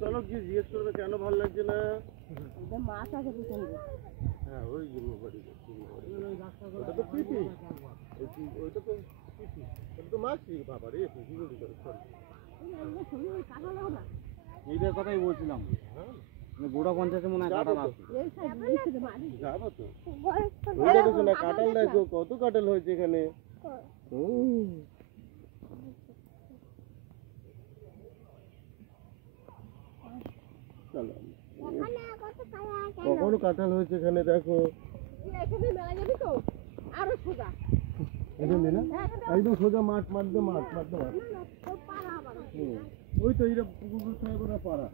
চলো গিয়ে জিজ্ঞেস করবে কেন ভালো লাগছে না। মাছ আছে পিছনে। হ্যাঁ ওই বাড়িতে ওটা তো পিপি, ওইটা তো পিপি, ওটা তো মাছি। বাবা রে পিপি বলি এইটার কথাই বলছিলাম। গোড়া পঞ্চায়েতে মনে হয় কাঁঠাল আছে। যাবো তো দেখো না, কাঁঠাল দেখো কত কাঁঠাল হয়েছে এখানে। চলো কখনো কাঁঠাল হয়েছে এখানে দেখো। একদম সোজা মাঠ দিয়ে মাঠ। ওই তো এইটা পুকুর পাড়া।